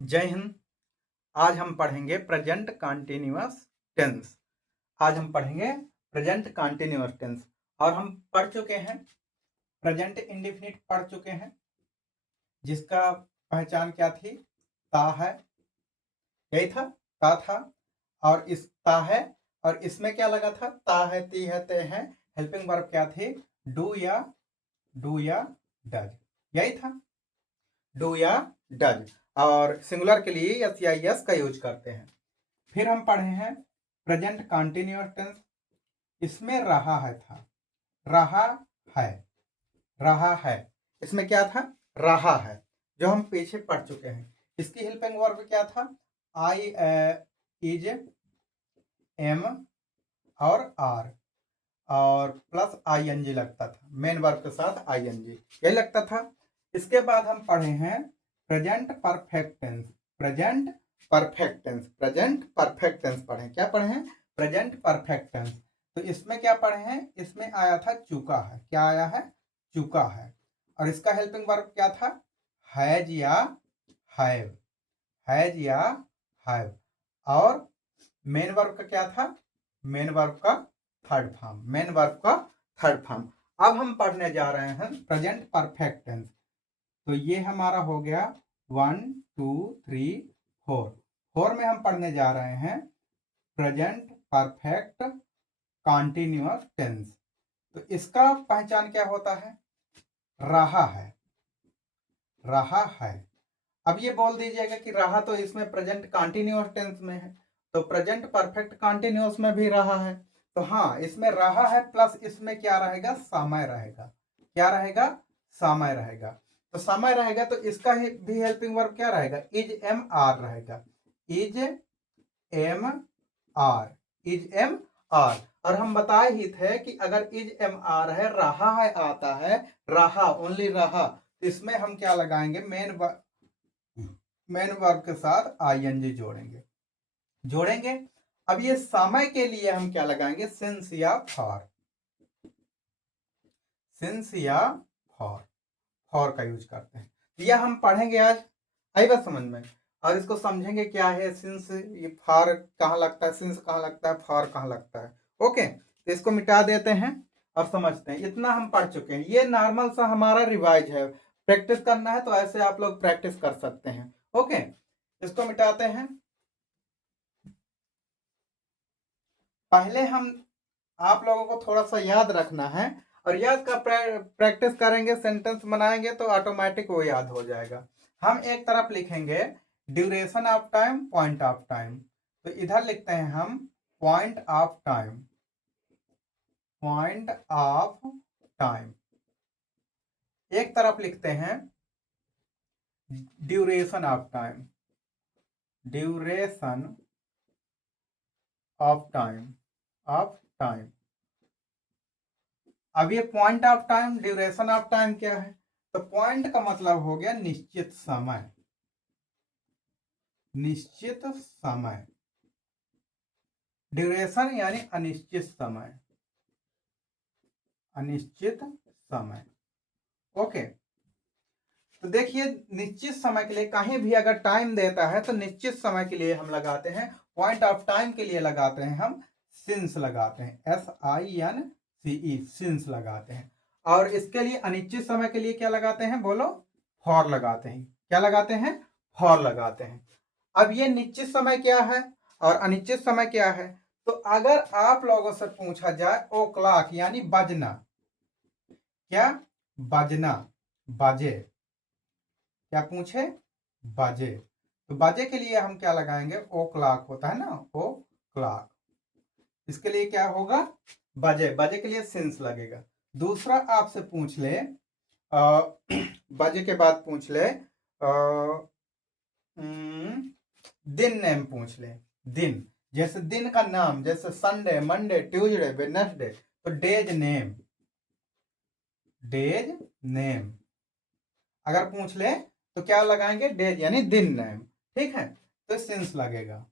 जय हिंद। आज हम पढ़ेंगे प्रेजेंट कंटिन्यूअस टेंस। आज हम पढ़ेंगे प्रेजेंट कंटिन्यूअस टेंस और हम पढ़ चुके हैं प्रेजेंट इंडेफिनिट पढ़ चुके हैं, जिसका पहचान क्या थी? ता है, यही था, ता था। और इस ता है और इसमें क्या लगा था? ता है, ती है, ते है। हेल्पिंग वर्ब क्या थी? डू या डज, यही था, डू या डज। और सिंगुलर के लिए यस या यस का यूज करते हैं। फिर हम पढ़े हैं प्रेजेंट कंटिन्यूअस टेंस। इसमें रहा है था, रहा है, रहा है। इसमें क्या था? रहा है, जो हम पीछे पढ़ चुके हैं। इसकी हेल्पिंग वर्ब क्या था? आई, इज, एम और आर और प्लस आईएनजी लगता था। मेन वर्ब के साथ आईएनजी यही लगता था। इसके बाद हम पढ़े हैं present perfect tense. Present perfect tense, present perfect tense पढ़े। क्या पढ़े हैं? Present perfect tense. तो इसमें क्या पढ़े हैं? इसमें आया था चुका है। क्या आया है? चुका है। और इसका हेल्पिंग वर्ब क्या था? हैज या हैव, हैज या हैव। और मेन वर्ब का क्या था? मेन वर्ब का थर्ड फॉर्म, मेन वर्ब का थर्ड फॉर्म। अब हम पढ़ने जा रहे हैं प्रेजेंट परफेक्ट टेंस। तो ये हमारा हो गया 1 2 3 4। 4 में हम पढ़ने जा रहे हैं प्रेजेंट परफेक्ट कंटिन्यूअस टेंस। तो इसका पहचान क्या होता है? रहा है, रहा है। अब ये बोल दीजिएगा कि रहा तो इसमें प्रेजेंट कंटिन्यूअस टेंस में है, तो प्रेजेंट परफेक्ट कंटिन्यूअस में भी रहा है। तो हाँ, इसमें रहा है प्लस इसमें क्या रहेगा? समय रहेगा। क्या रहेगा? समय रहेगा। तो समय रहेगा तो इसका भी हेल्पिंग वर्ब क्या रहेगा? इज एम आर रहेगा। Is am are, is am are. और हम बताए ही थे कि अगर इज एम आर है, रहा है आता है, रहा ओनली रहा, तो इसमें हम क्या लगाएंगे? मेन वर्ब के साथ आईएनजी जोड़ेंगे, जोड़ेंगे। अब ये समय के लिए हम क्या लगाएंगे? सिंस या फॉर, सिंस या फॉर, फॉर का यूज करते हैं। यह हम पढ़ेंगे आज। आई बात समझ में? और इसको समझेंगे क्या है सिंस, ये फॉर कहाँ लगता है, सिंस कहाँ लगता है, फॉर कहाँ लगता है। ओके, तो इसको मिटा देते हैं और समझते हैं। इतना हम पढ़ चुके हैं। ये नॉर्मल सा हमारा रिवाइज है। प्रैक्टिस करना है तो ऐसे आप लोग प्रैक्टिस कर सकते हैं। ओके, इसको मिटाते हैं। पहले हम आप लोगों को थोड़ा सा याद रखना है, और याद का प्रैक्टिस करेंगे, सेंटेंस बनाएंगे तो ऑटोमेटिक वो याद हो जाएगा। हम एक तरफ लिखेंगे duration of time, point of time. तो इधर लिखते हैं हम point of time, point of time. एक तरफ लिखते हैं duration of time, duration of time, of time. अब ये point of time, duration of time क्या है? तो पॉइंट का मतलब हो गया निश्चित समय, निश्चित समय। ड्यूरेशन यानी अनिश्चित समय, अनिश्चित समय। ओके, तो देखिए निश्चित समय के लिए कहीं भी अगर टाइम देता है तो निश्चित समय के लिए हम लगाते हैं, पॉइंट ऑफ टाइम के लिए लगाते हैं हम सिंस लगाते हैं, SINCE, सिंस लगाते हैं। और इसके लिए अनिश्चित समय के लिए क्या लगाते हैं? बोलो, फॉर लगाते हैं। क्या लगाते हैं? फॉर लगाते हैं। अब ये निश्चित समय क्या है और अनिश्चित समय क्या है? तो अगर आप लोगों से पूछा जाए ओ क्लॉक यानी बजना, क्या? बजना, बजे। क्या पूछे? बजे। तो बजे के लिए हम क्या लगाएंगे? ओ क्लॉक होता है ना, ओ क्लॉक। इसके लिए क्या होगा? बजे, बजे के लिए सिंस लगेगा। दूसरा आपसे पूछ ले बजे के बाद पूछ ले दिन नेम पूछ ले। दिन, जैसे दिन का नाम, जैसे संडे, मंडे, ट्यूसडे, वेडनेसडे, तो डेज नेम, डेज नेम अगर पूछ ले तो क्या लगाएंगे? डेज यानी दिन नेम। ठीक है, तो सिंस लगेगा।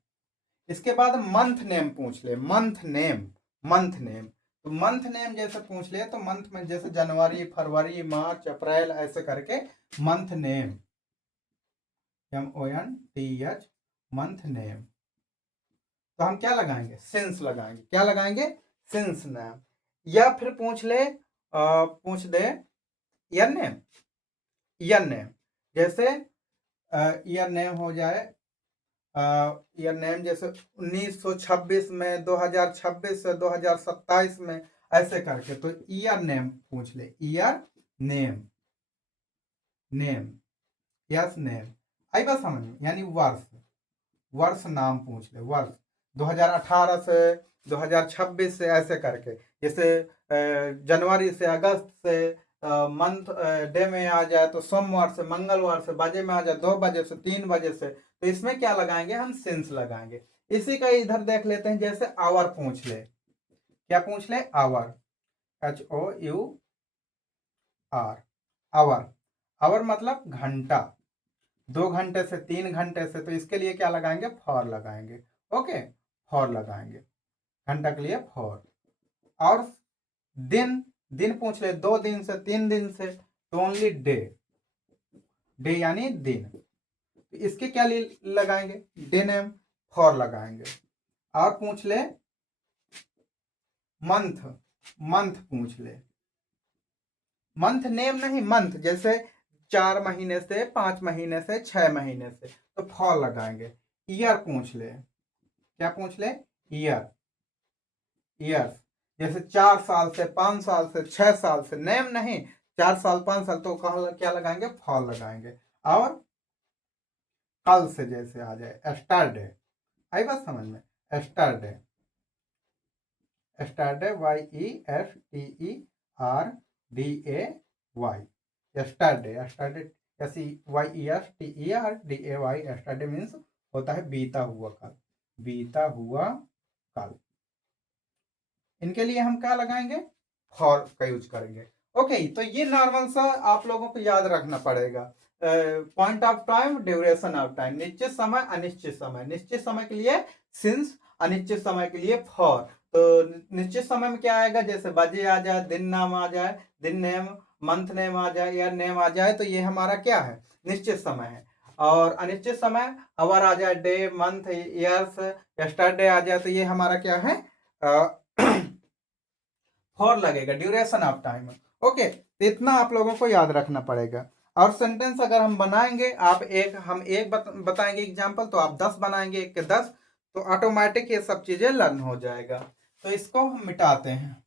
इसके बाद मंथ नेम पूछ ले, मंथ नेम, मंथ नेम। तो मंथ नेम जैसे पूछ ले तो मंथ में जैसे जनवरी, फरवरी, मार्च, अप्रैल, ऐसे करके month name, MONTH, month name. तो हम क्या लगाएंगे? सिंस लगाएंगे। क्या लगाएंगे? Since name. या फिर पूछ दे ईयर नेम। ईयर नेम जैसे ईयर नेम हो जाए ईयर नेम जैसे 1926 में, 2026 से 2027 में, ऐसे करके। तो ईयर नेम पूछ ले। Year name, name, yes name. आई बात समझ में? यानी वर्ष, वर्ष नाम पूछ ले। वर्ष 2018 से 2026 से, ऐसे करके। जैसे जनवरी से अगस्त से, मंथ डे में आ जाए तो सोमवार से मंगलवार से, बजे में आ जाए 2 बजे से 3 बजे से, तो इसमें क्या लगाएंगे? हम सिंस लगाएंगे। इसी का इधर देख लेते हैं। जैसे आवर पूछ ले। क्या पूछ ले? Our, HOUR, our. आवर मतलब घंटा। 2 घंटे से, 3 घंटे से, तो इसके लिए क्या लगाएंगे? फॉर लगाएंगे। ओके, फॉर लगाएंगे। घंटा के लिए फॉर। और दिन, दिन पूछ ले। 2 दिन से, 3 दिन से, तो ओनली डे। डे यानी दिन। तो इसके क्या लिए लगाएंगे? डे नेम, फॉर लगाएंगे। और पूछ ले मंथ, मंथ पूछ ले। मंथ नेम नहीं, मंथ। जैसे 4 महीने से, 5 महीने से, 6 महीने से, तो फॉर लगाएंगे। ईयर पूछ ले। क्या पूछ ले? Year, years. जैसे 4 साल से, 5 साल से, 6 साल से, नेम नहीं, 4 साल 5 साल, तो क्या लगाएंगे? फॉर लगाएंगे। और कल से जैसे आ जाए एस्टरडे। आई बात समझ में? Yesterday, yesterday, YESTERDAY, yesterday, yesterday, ऐसी YESTERDAY। एस्टरडे मीन्स होता है बीता हुआ कल, बीता हुआ कल। इनके लिए हम क्या लगाएंगे? फॉर का यूज करेंगे। ओके, तो ये नॉर्मल सा आप लोगों को याद रखना पड़ेगा। Point of time, duration of time. निश्चित समय, अनिश्चित समय। निश्चित समय के लिए सिंस, अनिश्चित समय के लिए फॉर। तो निश्चित समय में क्या आएगा? जैसे बजे आ जाए, दिन नाम आ जाए, दिन नेम, मंथ नेम आ जाए, ईयर नेम आ जाए, तो ये हमारा क्या है? निश्चित समय है। और अनिश्चित समय, आवर आ जाए, डे, मंथ, ईयर्स, यस्टरडे आ जाए, तो ये हमारा क्या है? फॉर लगेगा, ड्यूरेशन ऑफ टाइम। ओके, तो इतना आप लोगों को याद रखना पड़ेगा। और सेंटेंस अगर हम बनाएंगे, हम एक बताएंगे एग्जांपल, तो आप 10 बनाएंगे, 1 के 10, तो ऑटोमेटिक ये सब चीजें लर्न हो जाएगा। तो इसको हम मिटाते हैं।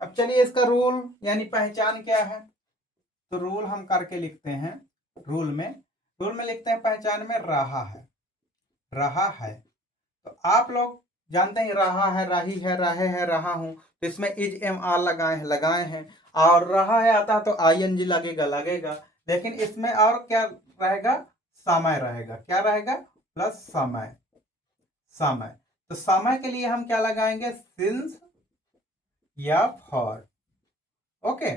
अब चलिए, इसका रूल यानी पहचान क्या है? तो रूल हम करके लिखते हैं। रूल में लिखते हैं पहचान में रहा है, रहा है। तो आप लोग जानते हैं रहा है, रही है, रहे हैं, रहा हूं। तो इसमें इज एम आर लगाए हैं। और रहा है आता तो ING लगेगा, लेकिन इसमें और क्या रहेगा? समय रहेगा। क्या रहेगा? प्लस समय, समय। तो समय के लिए हम क्या लगाएंगे? सिंस या फॉर। ओके,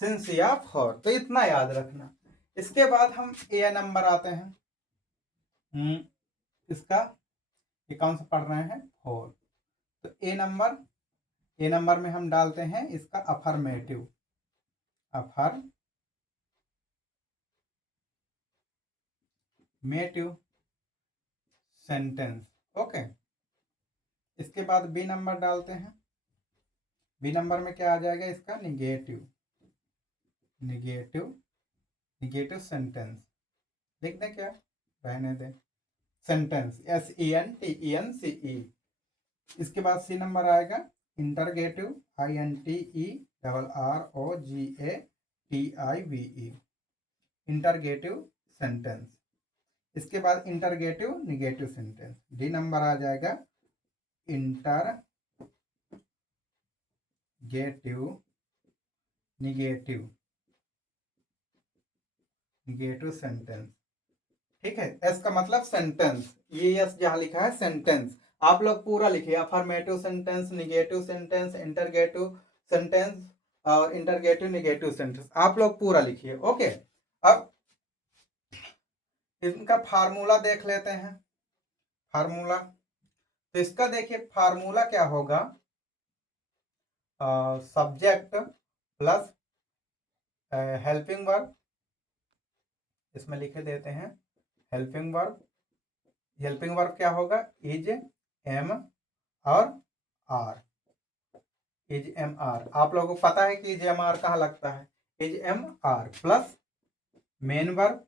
सिंस या फॉर। तो इतना याद रखना। इसके बाद हम ए नंबर आते हैं। इसका ये कौन सा पढ़ रहे हैं? 4। तो ए नंबर में हम डालते हैं इसका अफर्मेटिव, अफर्मेटिव सेंटेंस। ओके, इसके बाद बी नंबर डालते हैं। बी नंबर में क्या आ जाएगा? इसका निगेटिव, निगेटिव सेंटेंस। लिख दें? क्या रहने दें? Sentence, SENTENCE। इसके बाद सी नंबर आएगा इंटरगेटिव, INTERROGATIVE, इंटरगेटिव सेंटेंस। इसके बाद interrogative negative sentence. D number आ जाएगा इंटरगेटिव निगेटिव सेंटेंस। ठीक है, एस का मतलब सेंटेंस। ये एस जहां लिखा है सेंटेंस, आप लोग पूरा लिखिए। Affirmative sentence, negative sentence, interrogative sentence और इंटरगेटिव निगेटिव सेंटेंस, आप लोग पूरा लिखिए। ओके, अब इनका फार्मूला देख लेते हैं। फार्मूला, तो इसका देखिए फार्मूला क्या होगा? सब्जेक्ट प्लस हेल्पिंग वर्ब, इसमें लिखे देते हैं हेल्पिंग वर्ब। हेल्पिंग वर्ब क्या होगा? इज, एम और आर। Is, am, are. आप लोगों को पता है कि इज, एम, आर कहाँ लगता है? Is, am, are plus main verb.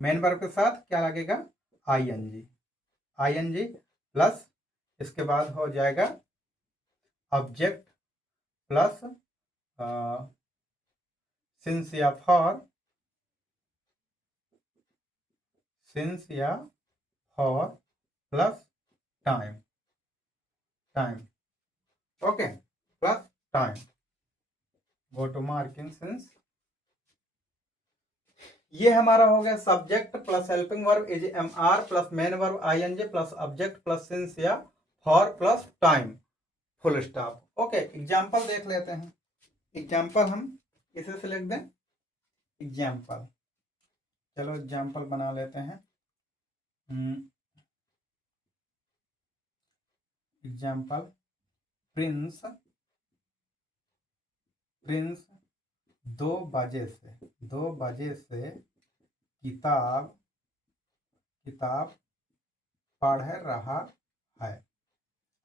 Main verb के साथ क्या लगेगा? I N G. I N G plus इसके बाद हो जाएगा ऑब्जेक्ट प्लस सिंस या फॉर, सिंस या for plus time, time. Okay, plus time. Go to marking since. ये हमारा हो गया subject plus helping verb is, am, are plus main verb I N J plus object plus since या for plus time, full stop. Okay, example देख लेते हैं। Example हम इसे से लिख दें एग्जाम्पल। चलो एग्जाम्पल बना लेते हैं। एग्जाम्पल, प्रिंस, प्रिंस 2 बजे से किताब, किताब पढ़ रहा है।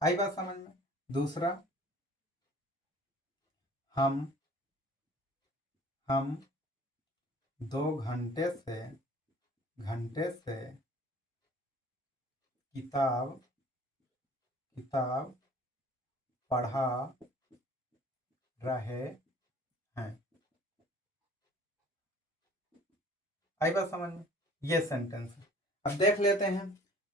आई बात समझ में? दूसरा, हम 2 घंटे से किताब पढ़ा रहे हैं। आई बात समझ में? ये सेंटेंस है। अब देख लेते हैं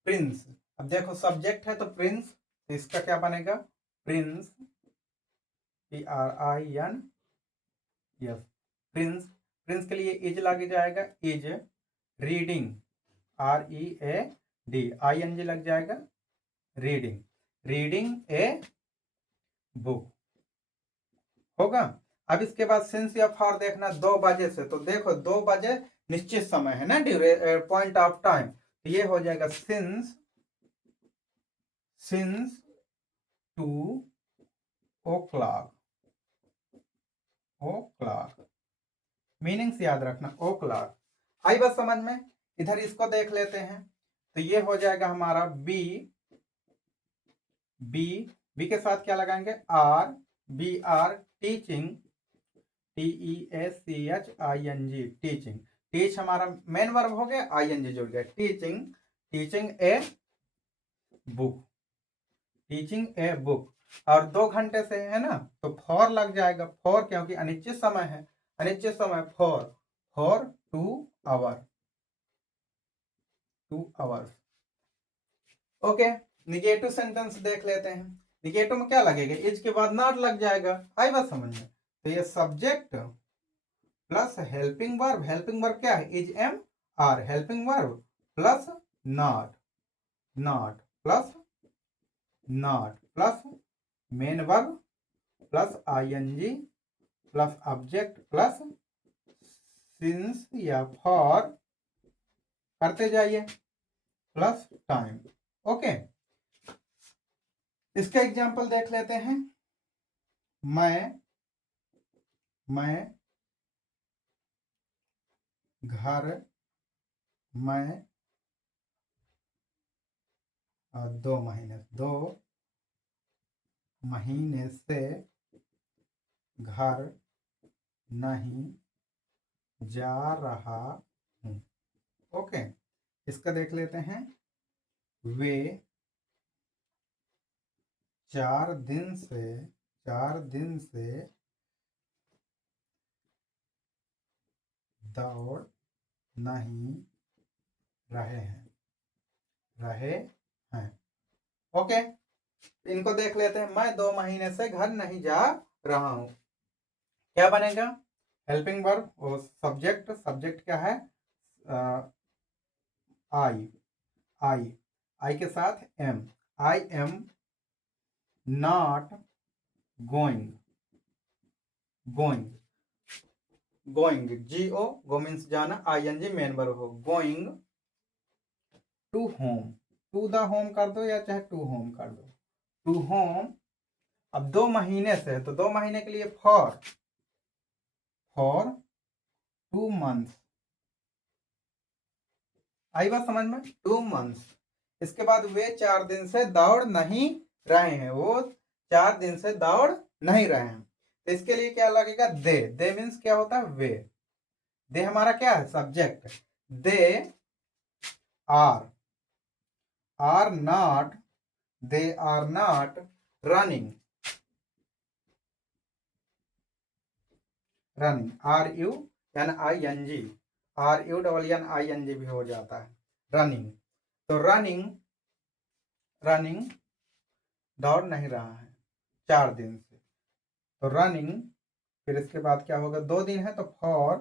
प्रिंस। अब देखो सब्जेक्ट है तो प्रिंस, तो इसका क्या बनेगा? Prince, PRIN, yes, Prince. Prince के लिए इज लग जाएगा, इज रीडिंग, READ, ING लग जाएगा, रीडिंग, रीडिंग ए बुक होगा। अब इसके बाद सिंस या फॉर देखना 2 बजे से, तो देखो 2 बजे निश्चित समय है ना, पॉइंट ऑफ टाइम, तो ये हो जाएगा सिंस 2 o'clock। मीनिंग्स याद रखना, o'clock। आई बात समझ में? इधर इसको देख लेते हैं, तो ये हो जाएगा हमारा बी, बी के साथ क्या लगाएंगे? Are, BR, teaching, TEACHING, teaching. Teach हमारा मेन वर्ब हो गया, ING जुड़ गया, teaching, teaching a book, teaching a book. और 2 घंटे से है ना, तो फॉर लग जाएगा, फॉर क्योंकि अनिश्चित समय है, अनिश्चित समय for 2 hour, 2 hours. Okay, negative sentence देख लेते हैं। निगेटिव में क्या लगेगा? इज के बाद नॉट लग जाएगा। आई बात समझ में? तो ये subject plus helping verb, helping verb क्या है? Is, am, are, helping verb plus not, not plus not plus main verb plus ING plus object plus since या फॉर, करते जाइए, प्लस टाइम। ओके, इसका एग्जांपल देख लेते हैं। मैं घर में 2 महीने से घर नहीं जा रहा हूँ। ओके, इसका देख लेते हैं। वे 4 दिन से दौड़ नहीं रहे हैं। ओके, इनको देख लेते हैं। मैं 2 महीने से घर नहीं जा रहा हूं, क्या बनेगा? हेल्पिंग वर्ब और सब्जेक्ट, सब्जेक्ट क्या है? आई, आई के साथ am, I am not going, going, go means जाना, ING मेन वर्ब हो, going to home, to the home कर दो या चाहे टू होम कर दो, टू होम। अब 2 महीने से है तो 2 महीने के लिए फॉर, फॉर 2 months। आई बात समझ में? 2 months। इसके बाद वे 4 दिन से दौड़ नहीं रहे हैं, वो 4 दिन से दौड़ नहीं रहे हैं। तो इसके लिए क्या लगेगा? दे मीन्स क्या होता है? वे। दे हमारा क्या है? Subject. They are not, they are not running. Running, RUNING, RUNNING भी हो जाता है, रनिंग। तो रनिंग दौड़ नहीं रहा है 4 दिन से, तो रनिंग। फिर इसके बाद क्या होगा? 2 दिन है तो for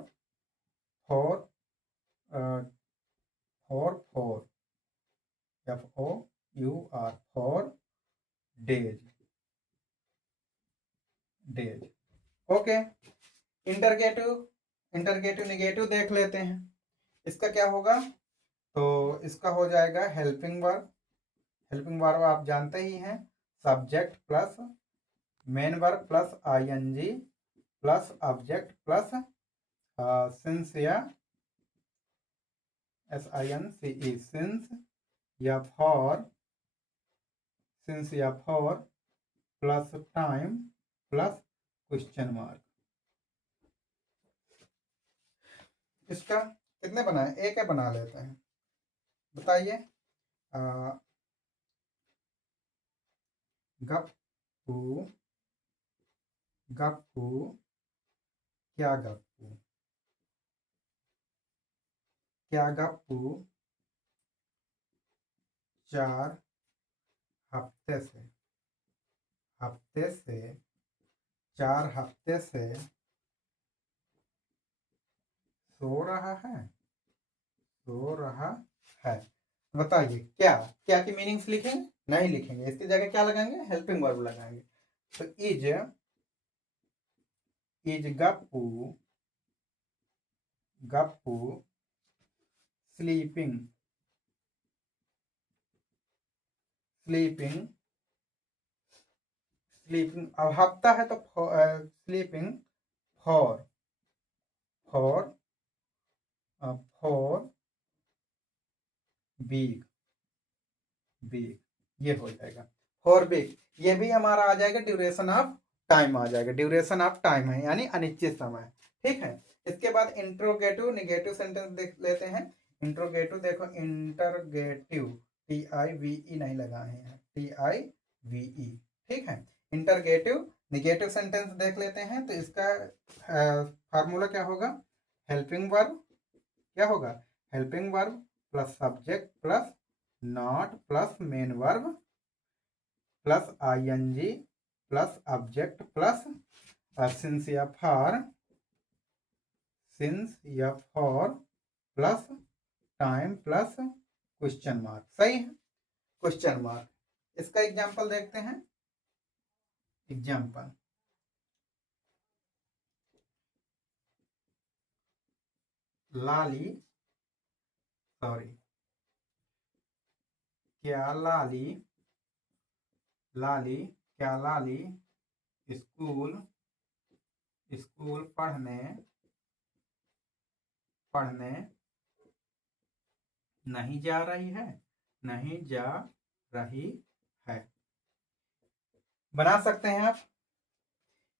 four FOUR, for days. Okay. Interrogative negative देख लेते हैं। इसका क्या होगा? तो इसका हो जाएगा हेल्पिंग वर्ब। हेल्पिंग वर्ब आप जानते ही हैं, subject plus main verb plus ING plus object plus since या SINCE, सिंस या for plus time plus question mark. इसका कितने बनाए? एक बना लेते हैं। बताइए। गप्पू, क्या गप्पू, क्या गप्पू 4 हफ्ते से 4 हफ्ते से सो रहा है। बताइए क्या की मीनिंग्स लिखेंगे? नहीं लिखेंगे, इसकी जगह क्या लगाएंगे? हेल्पिंग वर्ब लगाएंगे। तो इज गप्पू स्लीपिंग अब हफ्ता है तो स्लीपिंग फॉर वीक, ये हो जाएगा फॉर वीक। ये भी हमारा आ जाएगा ड्यूरेशन ऑफ टाइम, आ जाएगा ड्यूरेशन ऑफ टाइम है, यानी अनिश्चित समय। ठीक है। इसके बाद इंट्रोगेटिव निगेटिव सेंटेंस देख लेते हैं। इंट्रोगेटिव देखो, इंटरगेटिव TIVE नहीं लगाए हैं, TIVE। ठीक है। इंटरगेटिव निगेटिव सेंटेंस देख लेते हैं। तो इसका फार्मूला क्या होगा? हेल्पिंग वर्ब क्या होगा? Helping verb plus subject plus not plus main verb plus ING plus object plus since या for plus time plus question mark. सही है, क्वेश्चन मार्क। इसका एग्जांपल देखते हैं। एग्जांपल, क्या लाली स्कूल पढ़ने नहीं जा रही है। बना सकते हैं आप।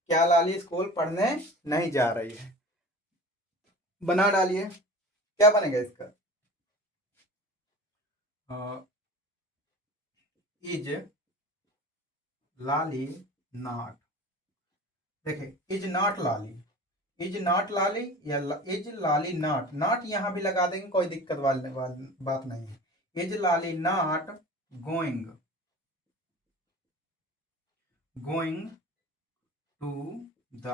क्या लाली स्कूल पढ़ने नहीं जा रही है, बना डालिए। क्या बनेगा इसका? Is Lali not. देखिए, इज नॉट लाली या इज लाली नॉट यहाँ भी लगा देंगे, कोई दिक्कत वाली बात नहीं है। Is Lali not going to the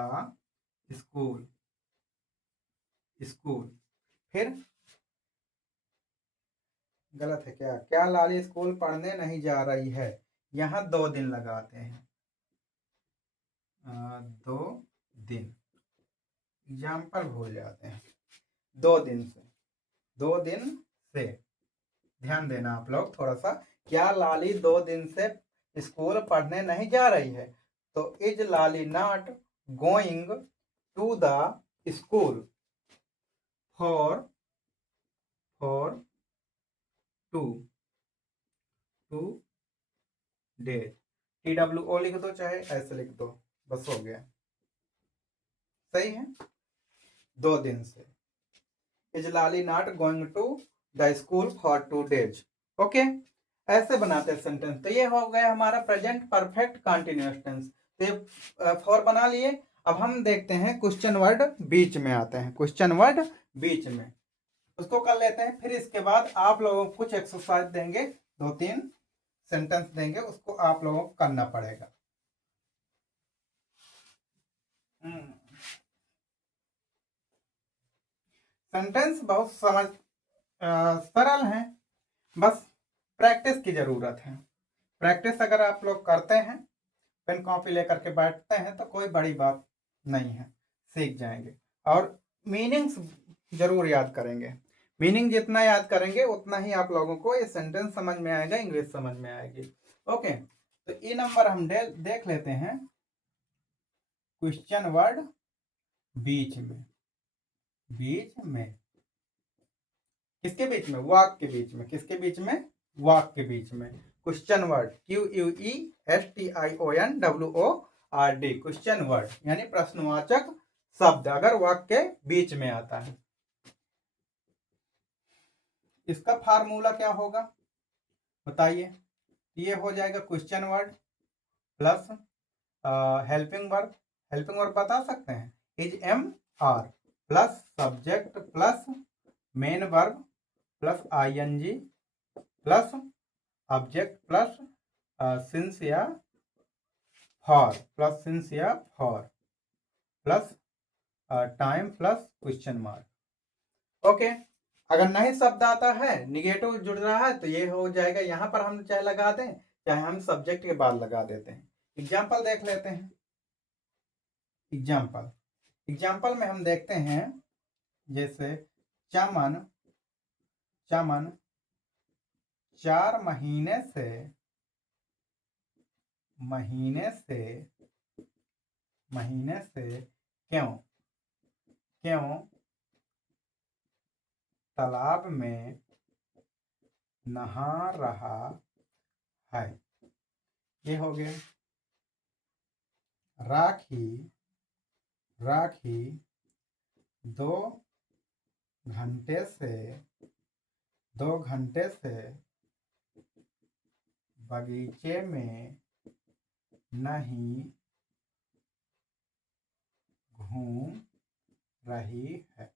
school. फिर गलत है क्या लाली स्कूल पढ़ने नहीं जा रही है, यहाँ 2 दिन लगाते हैं। 2 दिन, एग्जाम्पल भूल जाते हैं। 2 दिन से ध्यान देना आप लोग थोड़ा सा। क्या लाली 2 दिन से स्कूल पढ़ने नहीं जा रही है, तो is Lali not going to the school for 2 days, TWO लिख दो चाहे ऐसे लिख दो, बस हो गया। सही है, 2 दिन से। Is Lali not going to the school for 2 days. Okay, ऐसे बनाते हैं सेंटेंस। तो ये हो गया हमारा प्रेजेंट परफेक्ट कंटिन्यूअस टेंस। तो ये फॉर बना लिए। अब हम देखते हैं क्वेश्चन वर्ड बीच में आते हैं, क्वेश्चन वर्ड बीच में उसको कर लेते हैं। फिर इसके बाद आप लोगों को कुछ एक्सरसाइज देंगे, 2-3 सेंटेंस देंगे, उसको आप लोगों को करना पड़ेगा। सेंटेंस बहुत सरल है, बस प्रैक्टिस की जरूरत है। प्रैक्टिस अगर आप लोग करते हैं, पेन कॉपी लेकर के बैठते हैं, तो कोई बड़ी बात नहीं है, सीख जाएंगे। और मीनिंग्स जरूर याद करेंगे। मीनिंग जितना याद करेंगे उतना ही आप लोगों को ये सेंटेंस समझ में आएगा, इंग्लिश समझ में आएगी। ओके, तो ये नंबर हम देख लेते हैं। क्वेश्चन वर्ड बीच में, किसके बीच में? वाक के बीच में। किसके बीच में? वाक के बीच में। Question word QUESTIONWORD, question word यानी प्रश्नवाचक शब्द अगर वाक के बीच में आता है। इसका फार्मूला क्या होगा बताइए? ये हो जाएगा question word plus helping verb. Helping verb बता सकते हैं, is MR plus subject plus main verb plus ING plus object plus since या for plus time plus question mark. Okay, अगर नहीं शब्द आता है, निगेटिव जुड़ रहा है, तो ये हो जाएगा, यहां पर हम चाहे लगा दें चाहे हम सब्जेक्ट के बाद लगा देते हैं। एग्जाम्पल देख लेते हैं। एग्जाम्पल में हम देखते हैं, जैसे चमन 4 महीने से क्यों तालाब में नहा रहा है। ये हो गया। राखी 2 घंटे से बगीचे में नहीं घूम रही है।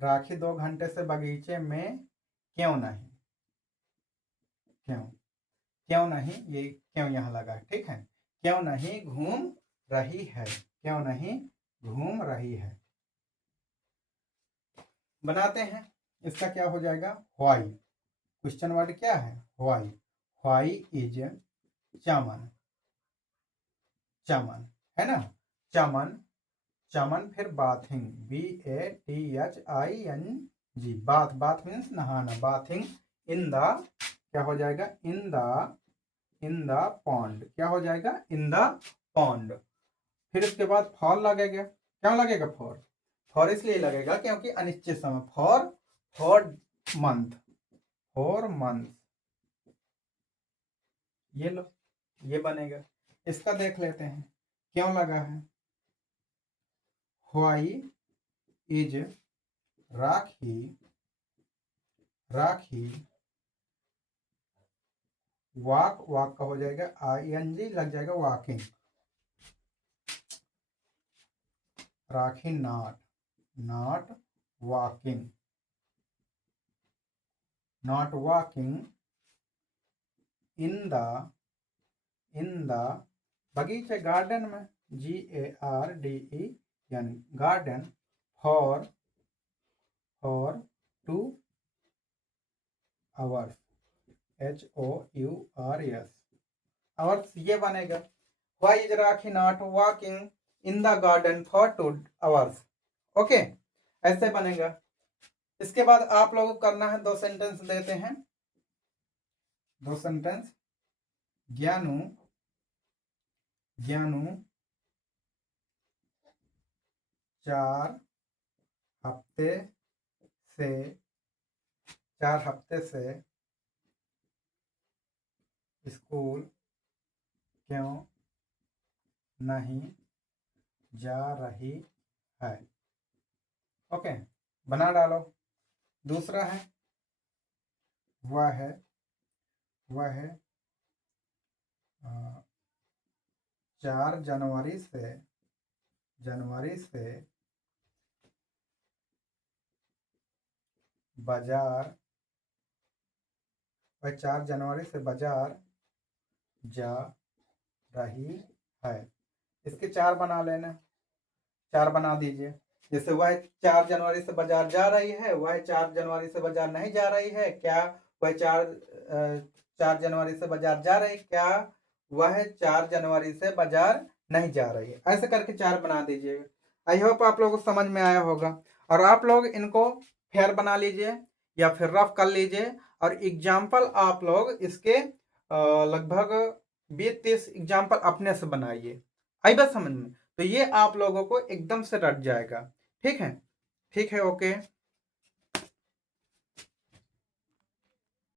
राखी 2 घंटे से बगीचे में क्यों नहीं, ये क्यों यहाँ लगा है, ठीक है। क्यों नहीं घूम रही है। बनाते हैं। इसका क्या हो जाएगा? व्हाई। क्वेश्चन वर्ड क्या है? व्हाई इज चमन है ना। चमन फिर बाथिंग BATHING, बाथ मीन्स नहाना। बाथिंग इन द क्या हो जाएगा? In the pond. क्या हो जाएगा? In the pond. फिर इसके बाद फॉर लगेगा। क्यों लगेगा फॉर? फॉर इसलिए लगेगा क्योंकि अनिश्चित समय, फॉर मंथ। ये लो, ये बनेगा। इसका देख लेते हैं क्यों लगा है। व्हाई इज राखी वॉक का हो जाएगा ING लग जाएगा, walking. Rakhi not walking in the बगीचे, गार्डन में GARDE यानी garden for 2 hours HOURS hours, ये बनेगा। Why is Rakhi not walking in the garden for 2 hours? Okay, ऐसे बनेगा। इसके बाद आप लोगों को करना है, 2 सेंटेंस देते हैं। 2 सेंटेंस। ज्ञानू 4 हफ्ते से 4 हफ्ते से स्कूल क्यों नहीं जा रही है। ओके, बना डालो। दूसरा है वह है 4 जनवरी से बाजार वह 4 जनवरी से बाजार जा रही है। इसके 4 बना लेना, 4 बना दीजिए। जैसे वह 4 जनवरी से बाजार जा रही है, वह 4 जनवरी से बाजार नहीं जा रही है। क्या वह 4 जनवरी से बाजार जा रही, क्या वह 4 जनवरी से बाजार नहीं जा रही है। ऐसे करके 4 बना दीजिएगा। आई होप आप लोगों को समझ में आया होगा। और आप लोग इनको फेयर बना लीजिए या फिर रफ कर लीजिए, और एग्जाम्पल आप लोग इसके लगभग 20-30 एग्जाम्पल अपने से बनाइए। आई बात समझ में? तो ये आप लोगों को एकदम से रट जाएगा। ठीक है, ठीक है, ओके।